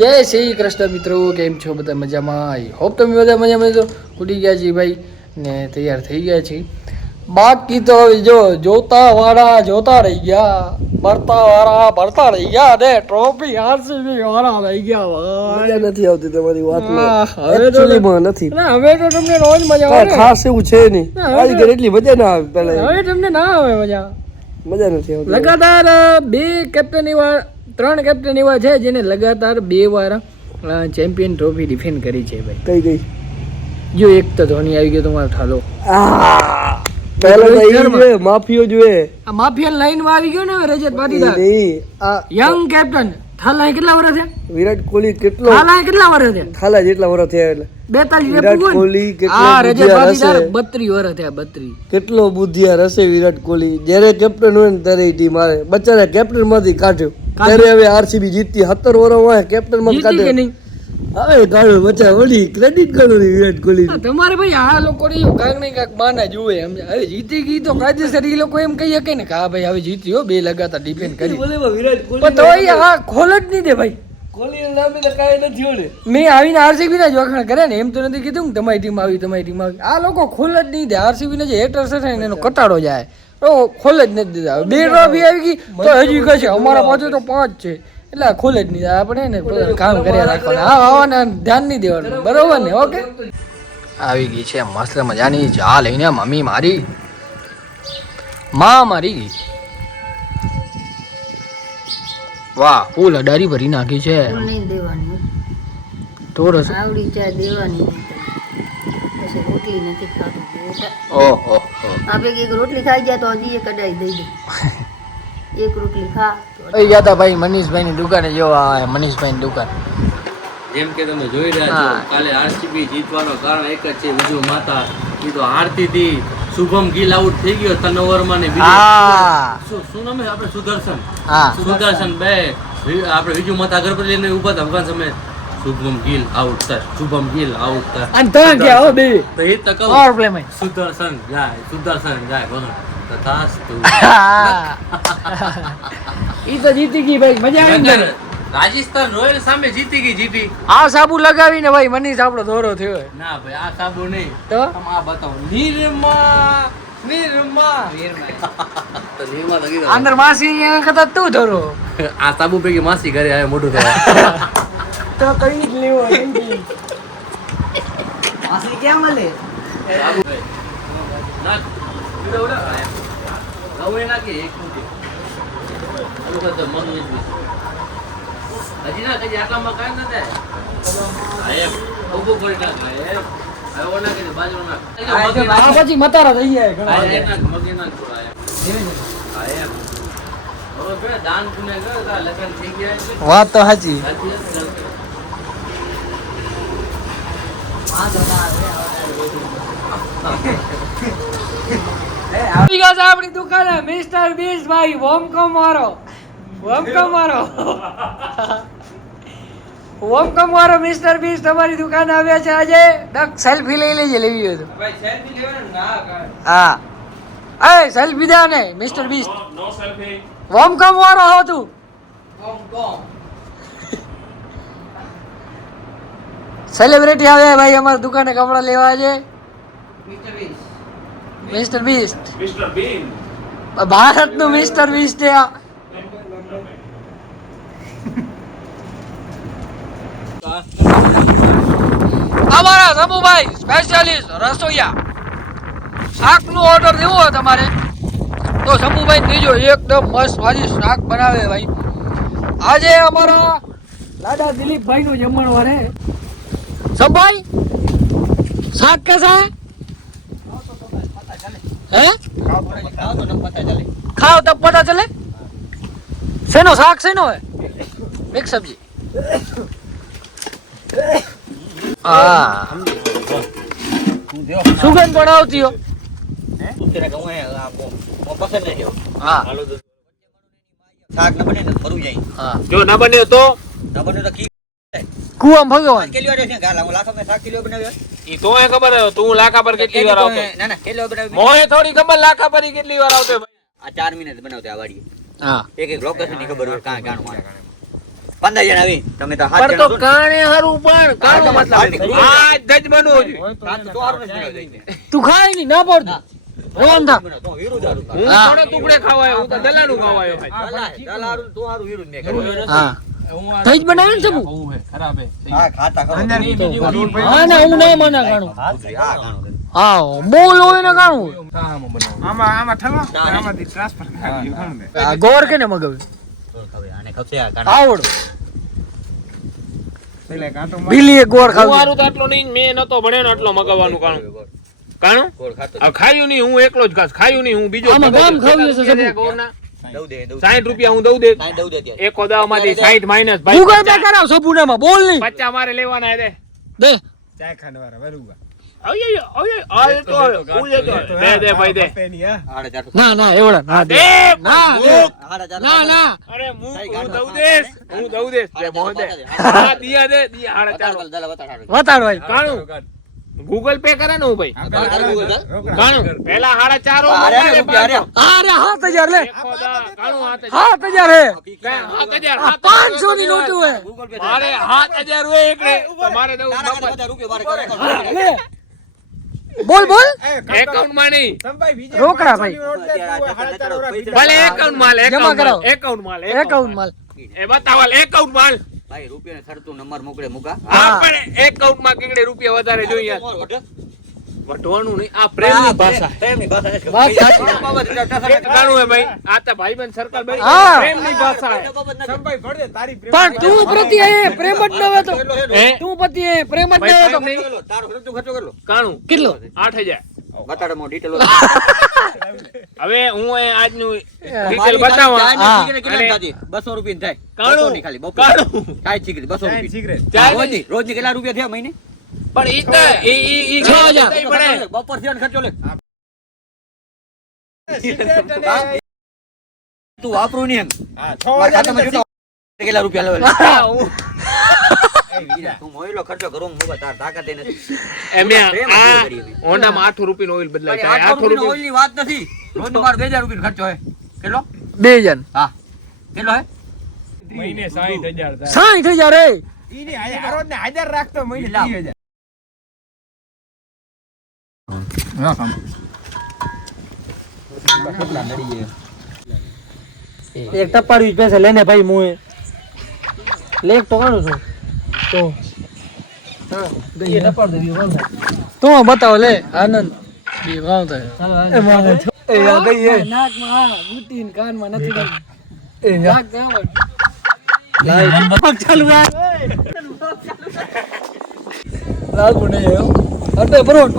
જય શ્રી કૃષ્ણ મિત્રો, કેમ છો બધા? મજામાં? આઈ હોપ તમે બધા મજામાં છો. ઉડી ગયા છીએ ભાઈ ને તૈયાર થઈ ગયા છીએ. બાકી તો હવે જો જોતા વાળા જોતા રહી ગયા, ભરતા વાળા ભરતા રહી ગયા ને ટ્રોફી આરસીબી વાળા રહી ગયા ભાઈ. મજા નથી આવતી તમારી વાતમાં. હવે તો એકચ્યુઅલીમાં નથી. હવે તો તમને રોજ મજા આવે. ખાસ એવું છે નહીં. આજ ઘરે એટલી મજા ના આવે. પહેલા હવે તમને ના આવે મજા નથી આવતી. લગાતાર બે કેપ્ટન એવા 3 કેપ્ટન એવા છે જેને લગાતાર 2 વાર ચેમ્પિયન ટ્રોફી ડિફેન્ડ કરી છે ભાઈ. કઈ જો એક તો ધોની આવી ગયો તમારો ઠાલો. પહેલા તો ઈ જોઈએ, માફીઓ જોઈએ. આ માફિયા લાઈન માં આવી ગયો ને હવે રજત પાટીદાર. નહીં, આ યંગ કેપ્ટન થાલા કેટલા વર્ષ થયા? વિરાટ કોહલી કેટલો થાલા કેટલા વર્ષ થયા? થાલા જેટલા વર્ષ થયા એટલે 42 વિરાટ કોહલી કેટલો આ રજત બુદ્ધિયાર પાટીદાર હશે. 32 વર્ષ થયા 32. કેટલો બુદ્ધિયાર હશે વિરાટ કોહલી. જ્યારે કેપ્ટન હોય ને ત્યારે ટીમ હારે. બચારા કેપ્ટન માંથી કાઢ્યો ત્યારે હવે આરસીબી જીતતી. 17 વર્ષ હોય કેપ્ટન માં જીતી કે કાઢ્યો. નહીં? હવે કાઢ્યો બચા ઓલી ક્રેડિટ કરો વિરાટ કોહલી. તમારે ભાઈ આ લોકો કાંક નહીં કાંક બાના જુએ. હવે જીતી ગઈ તો કાયદેસર એ લોકો એમ કહી શકે ને કે હા ભાઈ હવે જીત્યો, 2 લગાતાર ડિપેન્ડ કરી. વિરાટ પણ તોય આ ખોલ જ નહીં દે ભાઈ. કોહલી નામે તો કાંઈ નથી હોને. મેં આવીને આરસીબી ના જ વખાણ કરે ને, એમ તો નથી કીધું કે તમારી ટીમ આવી તમારી ટીમ આવી. આ લોકો ખોલ જ નહીં દે. આરસીબી ના જે હેટર્સ છે ને એનો કટાડો જાય તો ખોલ જ નથી દેતા. 2 ટ્રોફી આવી ગઈ તો હજી કશે અમારા પાસે તો 5 છે એટલે ખોલ જ નહીં દે. આપણે ને કામ કર્યા રાખવાનું. હા આવવાના ધ્યાન નહીં દેવાનું, બરોબર ને? ઓકે. આવી ગઈ છે મસ્ત મજાની ચા લઈને મમ્મી મારી મારી ગઈ. વાહ, ફૂલ અડારી ભરી નાખી છે. નહીં દેવાની, તો રસ આવડી ચા દેવાની. પછી રોટલી નથી ખાતી. ઓહો આપે એક રોટલી ખાઈ જાય તો હજી એક કડાઈ દઈ દે. એક રોટલી ખા આવી ગયા હતા ભાઈ મનીષભાઈ ની દુકાને. જેવા મનીષભાઈ ની દુકાન. જેમ કે તમે જોઈ રહ્યા છો, કાલે આરસીબી જીતવાનો કારણ એક જ છે, વિજુ માતા. એ તો હારતી હતી. શુભમ ગિલ આઉટ થઈ ગયો 3 ઓવરમાં ને હા શું નામ છે આપણે? સુદર્શન. હા સુદર્શન બે આપણે વિજુ માતા આગળ પર લઈને ઉભા હતા. ભગવાન સમય શુભમ ગિલ આઉટ થાય, શુભમ ગિલ આઉટ થાય. અને ત્યાં ગયા હો બે તો એ તો કહું પાવર પ્લે માં. સુદર્શન જાય બોલો તથાસ્તુ. ઈ તો જીતી ગઈ ભાઈ, મજા આવી ગઈ. રાજસ્થાન રોયલ સામે જીતી ગઈ જીતી. આ સાબુ લગાવીને ભાઈ મનીષ આપણો દોરો થયો. ના ભાઈ આ સાબુ નહીં તો આ બતાવો. નિર્મા તો નિર્મા તો કીધું. અંદર માસી અહીંયા કરતા તું ધરો આ સાબુ પૈકી માસી ઘરે આવે મોઢું થયા. તો કઈ જ લેવો. માસી ક્યાં મળે? નાખ. કીધું ઓલા આયા. હવે નાખી એક મૂકી. આલું કરતો મન વેચવી. હજી ના કઈ આટલામાં કાંઈ ન થાય. આ એમ ઊભું કરી નાખ. એમ હવે ઓલા કીધું બાજુ નાખ. આ પછી મતારા થઈ જાય ઘણા. આ નાખ મગે નાખ થોડા એમ. આ એમ હવે બે દાન પુણ્ય કર તા લગન થઈ ગયા છે. વાત તો સાચી. આવી ગયા છે આપણી દુકાને મિસ્ટર બીસ્ટ ભાઈ. વોમકમ મારો મિસ્ટર બીસ્ટ તમારી દુકાને આવ્યા છે આજે. ડક સેલ્ફી લઈ લેજે, લેવી હોય તો. ભાઈ સેલ્ફી લેવાનું ના હા એ સેલ્ફી દે ને મિસ્ટર બીસ્ટ. નો સેલ્ફી. વોમકમ વાળો હો તું. સેલિબ્રિટી આવ્યા ભાઈ અમારી દુકાને કપડા લેવા છે. મિસ્ટર બીસ્ટ મિસ્ટર બીન. ભારતનું મિસ્ટર બીસ્ટ છે આ. અમારા સમુભાઈ સ્પેશિયાલિસ્ટ રસોઈયા. શાકનો ઓર્ડર દેવો હોય તમારે તો સમુભાઈ દેજો. એકદમ મસ્ત સ્વાદિષ્ટ શાક બનાવે ભાઈ. આજે અમારા દાદા દિલીપભાઈ નું જમણવાર હે. સમભાઈ શાક કેસા હે? ખાઓ તબ પતા ચલે. શેનો શાક શેનો હે? મિક્સ સબ્જી. હા સુગંધ પણ આવતી હો. હા હા જો ના બને તો કુવામ ભગવાન. ઈ તો એ ખબર હે તું લાખા પર કેટલી વાર આવતો. મોહે થોડી ખબર લાખા પર કેટલી વાર આવતો. આ 4 મિનિટ બનાવતા આ વાડી. હા એક લોકેશન ની ખબર હોય કાં કાણ 15 જણા આવી તમે તો હાથ પણ તો કાણે હારું પણ કાણો મતલબ આ ધજ બનવું જોઈએ. તો હારું નથી બનાવતા એને. તું ખાય નહીં ના પડતું રોન થા તો વીરુ દારૂ હું થોડો ટુકડે ખાવાયો, હું તો દલાનું ખાવાયો ભાઈ. દલારું તો હારું વીરુ જ મેં કર્યું. હા થઈ જ બનાવે ને સબુ હા ખાતા ખરો. હા ના હું ના મના કાણું હા ખાણું. હા બોલ હોય ને કાણું આ ગોર કે ને મગાવ્યું હવે આને ખપશે આ કાણા. આવડ બિલી એક ગોર ખાવ મારું તો આટલો નહીં, મેં નતો ભણ્યો ને આટલો મગાવવાનું કાણું. કાણું? ગોળ ખાતો. આ ખાયું નહીં, હું એકલો જ ખાસ. ખાયું નહીં, હું બીજો આમાં ગામ ખાવ્યું છે સબુ. ગોળના દઉં દે 60 રૂપિયા હું દઉં દે. કાંઈ દઉં દે ત્યાં. એક ઓદામાંથી 60 માઇનસ ગૂગલ પે કરાવ સબુનામાં બોલ નહીં 50 મારે લેવાના હે. દે દે ભાઈ દે. હાડે ચારસો. ના ના એવડા ના દે ના દે હાડે ચારસો. ના ના અરે હું દઉં દેશ, હું દઉં દેશ. દે મોહ દે. હા, દિયા દે, દિયા હાડા ચાલો. બતાડ, દલા બતાડ, હાડે. વતાડ ભાઈ કાણું ગૂગલ પે કરે ને હું ભાઈ. કાણું પેલા 4.5 અરે રૂપિયા અરે. અરે 7000 લે કાણું 7000. 7000 હે 7000 500 ની નોટ હે ગૂગલ પે મારે 7000 હોય એકડે તો મારે દઉં તારા મફત. 1000 રૂપિયા મારે કરો. લે બોલ બોલ એકાઉન્ટ માં નહીં, રોકડા ભાઈ ભલે એકાઉન્ટ માલ, જમા કરાવો. એકાઉન્ટ માલ, એકાઉન્ટ માલ એ બતાવલ એકાઉન્ટ માલ. ભાઈ રૂપિયા ખર્ચું નંબર મોકલે મુકા. હા પણ એકાઉન્ટ માં કેટલે રૂપિયા વધારે જોઈએ. વટવાનું નહીં, આ પ્રેમની ભાષા. પ્રેમની ભાષા છે. વાત સાચી. કાણું હે ભાઈ, આ તો ભાઈબંધ સર્કલ ભાઈ હા. પ્રેમની ભાષા હે. પણ તું પ્રત્યે હે પ્રેમ જ ન હોય તો હે? તું પ્રત્યે પ્રેમ જ ન હોય તો તારો ખર્ચો ખર્ચો કરલો. કાણું કેટલો 8000. બતાડમાં ડિટેલ. હવે હું એ આજનું ડિટેલ બતાવવા. હા. 200 રૂપિયા થાય. કાણું. બસોની ખાલી બપોર. કાણું. કાંઈ સિગરેટ 200 રૂપિયા. ચાય રોજની રોજની કેટલા રૂપિયા થયા મહિને? પણ ઈ તો ઈ 6000. પડે. બપોર થયો ને ખર્ચો લે. તું વાપરું નહીં એમ. મારા ખાતામાં જોતો કેટલા રૂપિયા લેવા. હા, હું- તું મોયલો ખર્ચો કરું મુકા તાર તાકાત નથી. એમને પ્રેમ આ કેવું કરીએ અમે. હોન્ડામાં 8 રૂપિયાનું ઓઇલ બદલાય છે. 800 8 રૂપિયાનો રૂપિયા ઓઇલની વાત નથી. રોજનો મારો 2000 રૂપિયાનો ખર્ચો હે. કેટલો? 2000 હા. કેટલો હે? મહિને 60000 થાય. 60000 હે એક ટપાડી પૈસા લેને ભાઈ મુએ લેક તો કાણું છું તો હા ગઈ ટપાડ દે વીર તો બતાવો લે આનંદ બી ગાવ થાય એ આ ગઈ હે નાક માં હા બુટીન કાન માં નથી એ નાક ગાવ લાઈટ ચાલુ આ લાલ બને હે અટે પરોટ